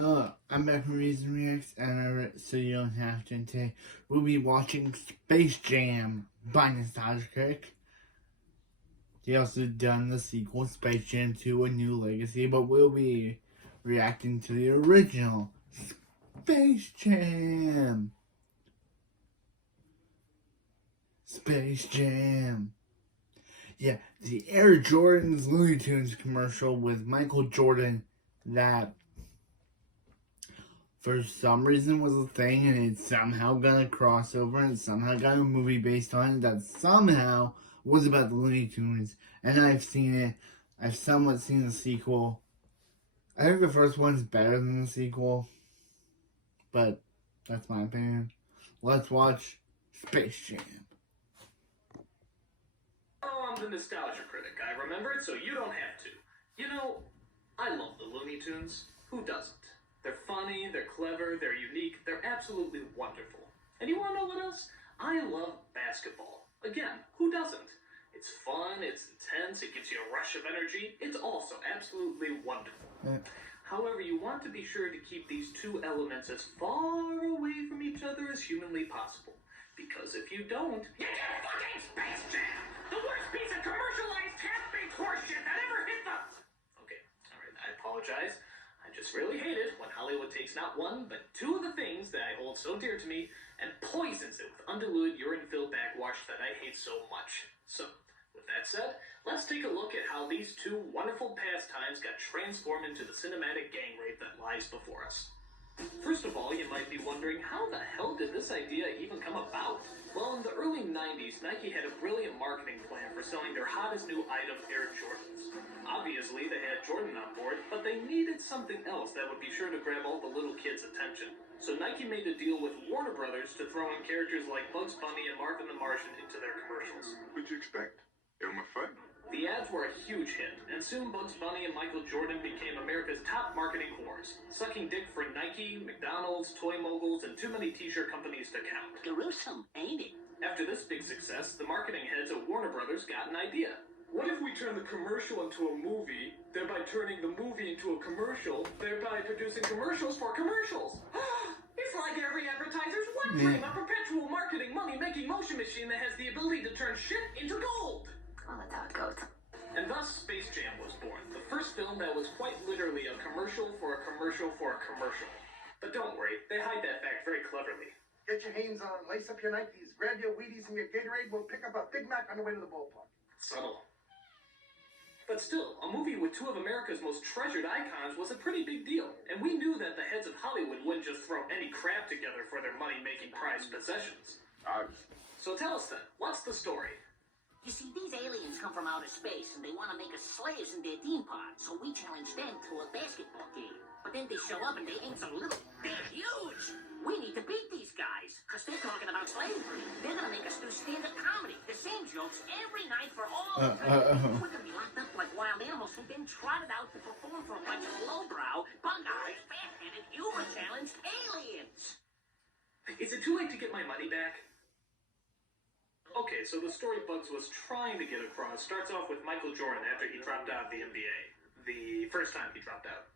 Hello, I'm back from Reason Reacts, and so you don't have to. And today we'll be watching Space Jam by Nostalgia Critic. They also done the sequel, Space Jam 2: A New Legacy, but we'll be reacting to the original Space Jam. Space Jam. Yeah, the Air Jordan's Looney Tunes commercial with Michael Jordan that for some reason was a thing, and it somehow got a crossover and somehow got a movie based on it that somehow was about the Looney Tunes. And I've seen it. I've somewhat seen the sequel. I think the first one's better than the sequel, but that's my opinion. Let's watch Space Jam. Oh, I'm the Nostalgia Critic. I remember it, so you don't have to. You know, I love the Looney Tunes. Who doesn't? They're funny, they're clever, they're unique, they're absolutely wonderful. And you wanna know what else? I love basketball. Again, who doesn't? It's fun, it's intense, it gives you a rush of energy. It's also absolutely wonderful. However, you want to be sure to keep these two elements as far away from each other as humanly possible. Because if you don't, you get fucking Space Jam! The worst piece of commercialized half-baked horseshit that ever hit the... Okay, alright, I apologize. I just really hate it when Hollywood takes not one, but two of the things that I hold so dear to me and poisons it with undiluted urine-filled backwash that I hate so much. So, with that said, let's take a look at how these two wonderful pastimes got transformed into the cinematic gang rape that lies before us. First of all, you might be wondering, how the hell did this idea even come about? Well, in the early 90s, Nike had a brilliant marketing plan for selling their hottest new item, Air Jordans. Obviously, they had Jordan on board, but they needed something else that would be sure to grab all the little kids' attention. So Nike made a deal with Warner Brothers to throw in characters like Bugs Bunny and Marvin the Martian into their commercials. What'd you expect? Elmer Fudd? The ads were a huge hit, and soon Bugs Bunny and Michael Jordan became America's top marketing whores, sucking dick for Nike, McDonald's, toy moguls, and too many t-shirt companies to count. Gruesome, ain't it? After this big success, the marketing heads at Warner Brothers got an idea. What if we turn the commercial into a movie, thereby turning the movie into a commercial, thereby producing commercials for commercials? It's like every advertiser's wet dream, a perpetual marketing money-making motion machine that has the ability to turn shit into gold. Well, that's how it goes. And thus, Space Jam was born, the first film that was quite literally a commercial for a commercial for a commercial. But don't worry, they hide that fact very cleverly. Get your hands on, lace up your Nikes, grab your Wheaties and your Gatorade, we'll pick up a Big Mac on the way to the ballpark. Subtle. But still, a movie with two of America's most treasured icons was a pretty big deal, and we knew that the heads of Hollywood wouldn't just throw any crap together for their money-making prized possessions. So tell us then, what's the story? You see, these aliens come from outer space and they want to make us slaves in their theme park, so we challenge them to a basketball game. But then they show up and they ain't so little. They're huge! We need to beat these guys, because they're talking about slavery. They're going to make us do stand-up comedy, the same jokes every night for all the time. We're going to be locked up like wild animals who've been trotted out to perform for a bunch of lowbrow, bug-eyed, fat-headed, uber-challenged aliens. Is it too late to get my money back? Okay, so the story Bugs was trying to get across starts off with Michael Jordan after he dropped out of the NBA. The first time he dropped out.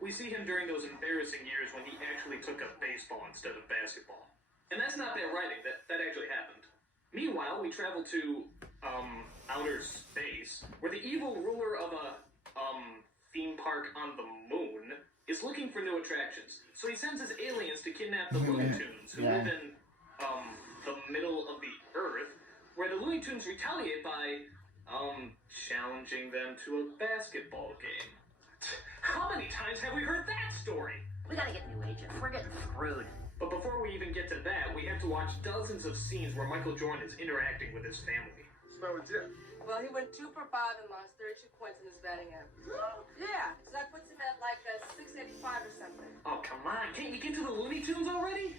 We see him during those embarrassing years when he actually took up baseball instead of basketball. And that's not bad writing, that actually happened. Meanwhile, we travel to, outer space, where the evil ruler of a, theme park on the moon is looking for new attractions. So he sends his aliens to kidnap the Looney Tunes, who live in, the middle of the Earth, where the Looney Tunes retaliate by, challenging them to a basketball game. How many times have we heard that story? We got to get new agents. We're getting screwed. But before we even get to that, we have to watch dozens of scenes where Michael Jordan is interacting with his family. So it's it. Well, he went 2 for 5 and lost 32 points in his batting average. Yeah, so that puts him at like a 685 or something. Oh, come on. Can't you get to the Looney Tunes already?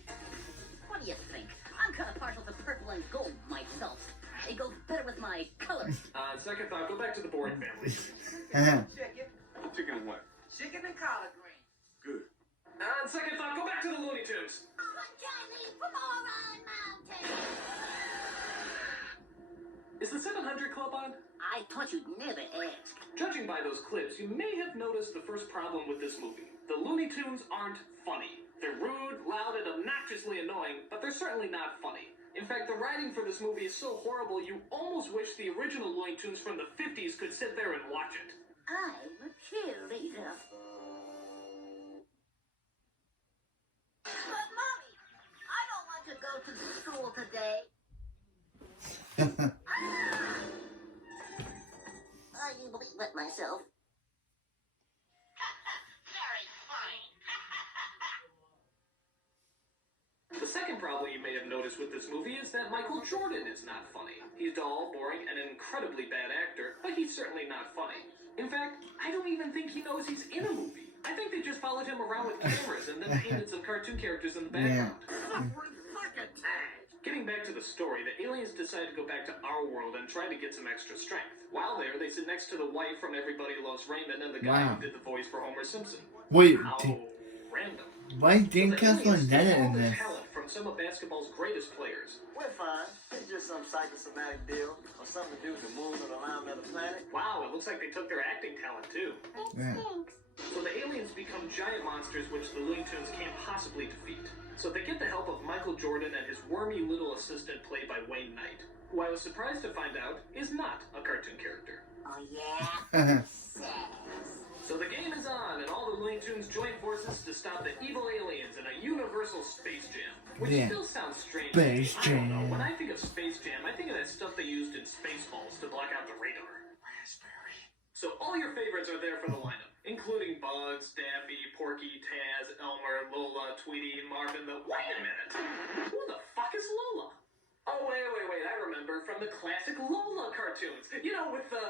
What do you think? I'm kind of partial to purple and gold myself. It goes better with my colors. Second thought, go back to the boring family. Chicken. Chicken and what? Chicken and collard greens. Good. Second thought, go back to the Looney Tunes. Johnny from Oron Mountain. Is the 700 Club on? I thought you'd never ask. Judging by those clips, you may have noticed the first problem with this movie. the Looney Tunes aren't funny. They're rude, loud, and obnoxiously annoying, but they're certainly not funny. In fact, the writing for this movie is so horrible you almost wish the original Looney Tunes from the 50s could sit there and watch it. I'm a cheerleader. But, Mommy, I don't want to go to school today. I can believe it myself. Very funny. The second problem you may have noticed with this movie is that Michael Jordan is not funny. He's dull, boring, and an incredibly bad actor, but he's certainly not funny. In fact, I don't even think he knows he's in a movie. I think they just followed him around with cameras and then painted some cartoon characters in the background. Getting back to the story, the aliens decide to go back to our world and try to get some extra strength. While there, they sit next to the wife from Everybody Loves Raymond and the guy who did the voice for Homer Simpson. Wait, How random. why didn't Castellaneta in the this? talent from some of basketball's greatest players. We're fine. It's just some psychosomatic deal or something to do with the moon or the round of the planet. Wow, it looks like they took their acting talent too. Yeah. So the aliens become giant monsters which the Looney Tunes can't possibly defeat. So they get the help of Michael Jordan and his wormy little assistant played by Wayne Knight, who I was surprised to find out is not a cartoon character. Oh, yeah? So the game is on, and all the Looney Tunes join forces to stop the evil aliens in a universal space jam. Which still sounds strange. Space I don't know. Jam. When I think of Space Jam, I think of that stuff they used in Spaceballs to block out the radar. Raspberry. So all your favorites are there for the lineup, including Bugs, Daffy, Porky, Taz, Elmer, Lola, Tweety, Marvin, Wait a minute! Who the fuck is Lola? Oh, wait, I remember from the classic Lola cartoons. You know, with the...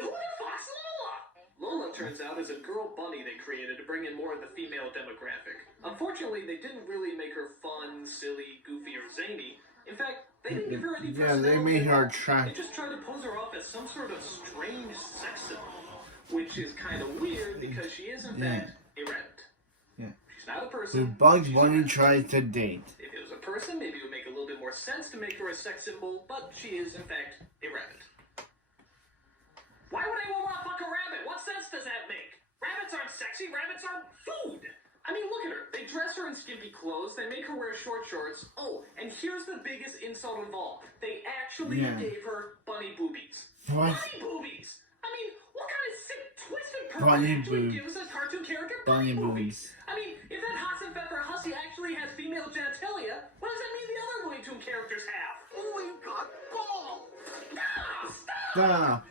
Who the fuck's Lola? Lola, turns out, is a girl bunny they created to bring in more of the female demographic. Unfortunately, they didn't really make her fun, silly, goofy, or zany. In fact, they didn't give her any personality. Yeah, they made her They attractive. just tried to pose her off as some sort of strange sex symbol, which is kind of weird because she is, in fact, a rabbit. Yeah. She's not a So person. Bugs Bunny tries to date. If it was a person, maybe it would make a little bit more sense to make her a sex symbol, but she is, in fact, a rabbit. Why would anyone want to fuck a rabbit? What sense does that make? Rabbits aren't sexy, rabbits are food! I mean, look at her. They dress her in skimpy clothes, they make her wear short shorts. Oh, and here's the biggest insult of all. They actually gave her bunny boobies. What? Bunny boobies! I mean, what kind of sick, twisted Bunny person actually boob. gives a cartoon character Bunny boobies? boobies. I mean, if that Hassenpfeffer hussy actually has female genitalia, what does that mean the other Looney Tune characters have? Oh, we got balls! Ah, stop! Stop.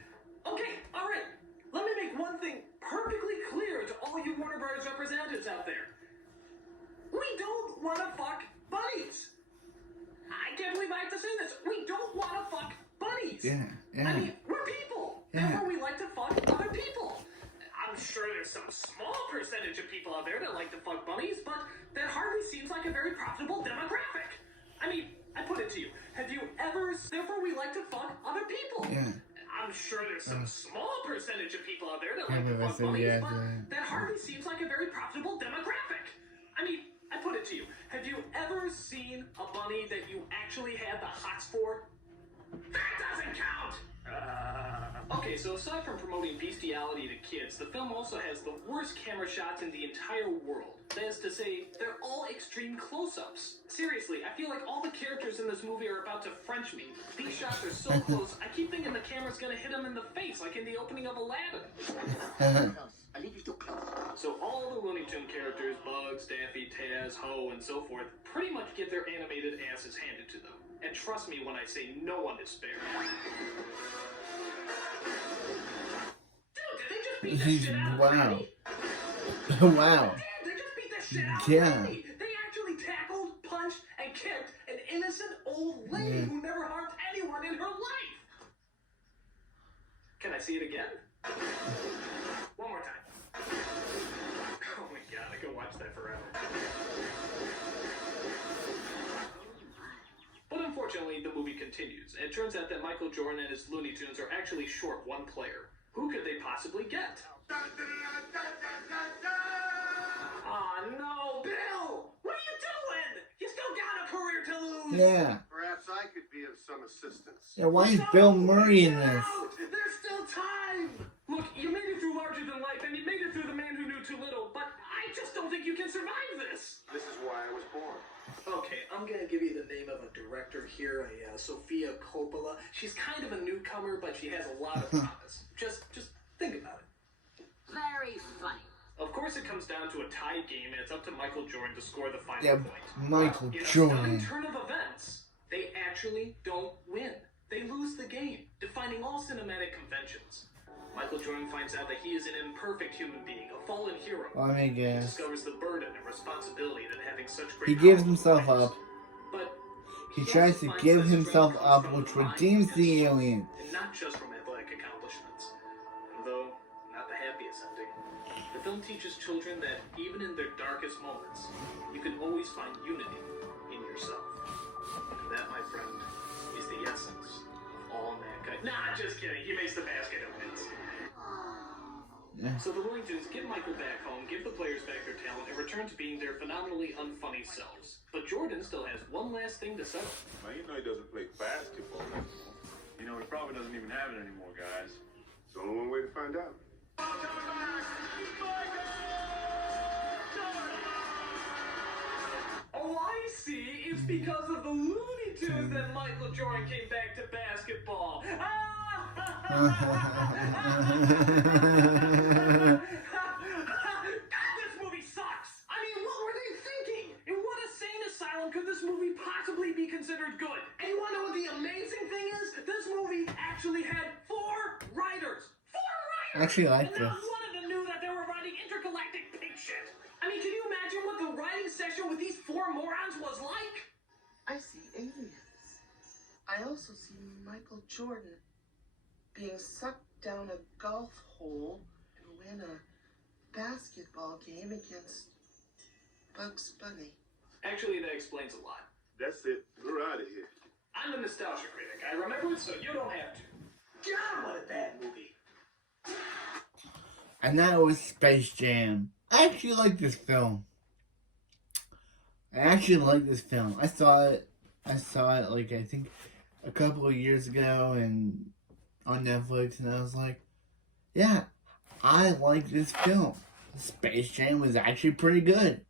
Okay, alright. Let me make one thing perfectly clear to all you Warner Brothers representatives out there. We don't want to fuck bunnies. I can't believe I have to say this. We don't want to fuck bunnies. Yeah, I mean, we're people. Yeah. Therefore, we like to fuck other people. I'm sure there's some small percentage of people out there that like to fuck bunnies, but that hardly seems like a very profitable demographic. I mean, I put it to you. Have you ever... Therefore, we like to fuck other people. Yeah. I'm sure there's some small percentage of people out there that like Yeah, to but I fuck said bunnies, yeah, but yeah. that hardly seems like a very profitable demographic. I mean, I put it to you. Have you ever seen a bunny that you actually had the hots for? That doesn't count! Okay, so aside from promoting bestiality to kids, the film also has the worst camera shots in the entire world. That is to say, they're all extreme close-ups. Seriously, I feel like all the characters in this movie are about to French me. These shots are so close, I keep thinking the camera's gonna hit them in the face, like in the opening of Aladdin. A little too close. So all the Looney Tune characters, Bugs, Daffy, Taz, Ho, and so forth, pretty much get their animated asses handed to them. And trust me when I say no one is spared. Dude, did they just beat the shit out of Randy? Wow. Did they just beat the shit out of Yeah. Randy? They actually tackled, punched, and kicked an innocent old lady who never harmed anyone in her life. Can I see it again? One more time. Oh my god, I could watch that forever. But unfortunately, the movie continues, and it turns out that Michael Jordan and his Looney Tunes are actually short one player. Who could they possibly get? Aw, no, Bill! What are you doing? You still got a career to lose! Yeah. Perhaps I could be of some assistance. Yeah, why is Bill Murray in this? There's still time! Look, you made it through Larger Than Life, and think you can survive this? This is why I was born. Okay, I'm gonna give you the name of a director here, Sofia Coppola. She's kind of a newcomer, but she has a lot of promise. Just think about it. Very funny. Of course, it comes down to a tie game, and it's up to Michael Jordan to score the final Yeah, point. Michael In a Jordan. stunning turn of events, they actually don't win. They lose the game, defying all cinematic conventions. Michael Jordan finds out that he is an imperfect human being, a fallen hero. Let me He guess. discovers the burden and responsibility that having such great He gives power himself requires. up. But He also tries to finds give that strength himself comes up, from which the mind redeems and the soul, alien. and not just from athletic accomplishments. Though not the happiest ending. The film teaches children that even in their darkest moments, you can always find unity in yourself. And that, my friend, is the essence of all mankind. Nah, just kidding. He makes the basket and wins. Yeah. So the Looney Tunes give Michael back home, give the players back their talent, and return to being their phenomenally unfunny selves. But Jordan still has one last thing to settle. Man, you know he doesn't play basketball anymore. You know, he probably doesn't even have it anymore, guys. There's only one way to find out. Oh, I see. It's because of the Looney Tunes that Michael Jordan came back to basketball. This movie sucks. I mean, what were they thinking? In what insane asylum could this movie possibly be considered good? And you want to know what the amazing thing is? This movie actually had 4 writers. 4 writers! I actually like And not this. one of them knew that they were writing intergalactic pig shit. I mean, can you imagine what the writing session with these 4 morons was like? I see aliens. I also see Michael Jordan being sucked down a golf hole and win a basketball game against Bugs Bunny. Actually, that explains a lot. That's it. We're out of here. I'm the nostalgia critic. I remember it, so you don't have to. God, what a bad movie. And that was Space Jam. I actually like this film. I saw it like I think a couple of years ago and on Netflix, and I was like, yeah, I like this film. Space Jam was actually pretty good.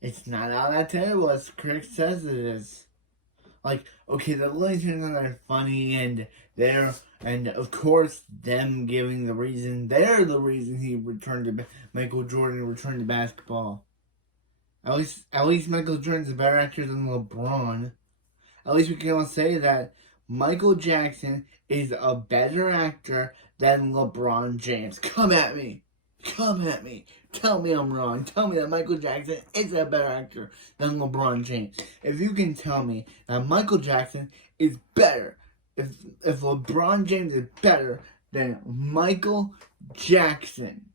It's not all that terrible as the critic says it is. Like, okay, the Looney Tunes are funny, and of course, them giving the reason, they're the reason Michael Jordan returned to basketball. At least Michael Jordan's a better actor than LeBron. At least we can all say that Michael Jackson is a better actor than LeBron James. Come at me. Tell me I'm wrong. Tell me that Michael Jackson is a better actor than LeBron James. If you can tell me that Michael Jackson is better, if LeBron James is better than Michael Jackson.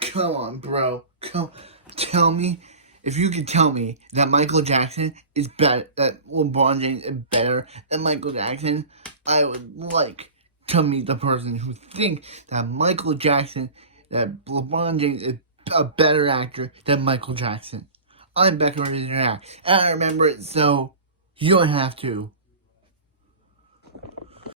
Come on, bro. Tell me. If you can tell me that Michael Jackson is better, that LeBron James is better than Michael Jackson, I would like to meet the person who thinks that that LeBron James is a better actor than Michael Jackson. I'm Becker, and I remember it, so you don't have to.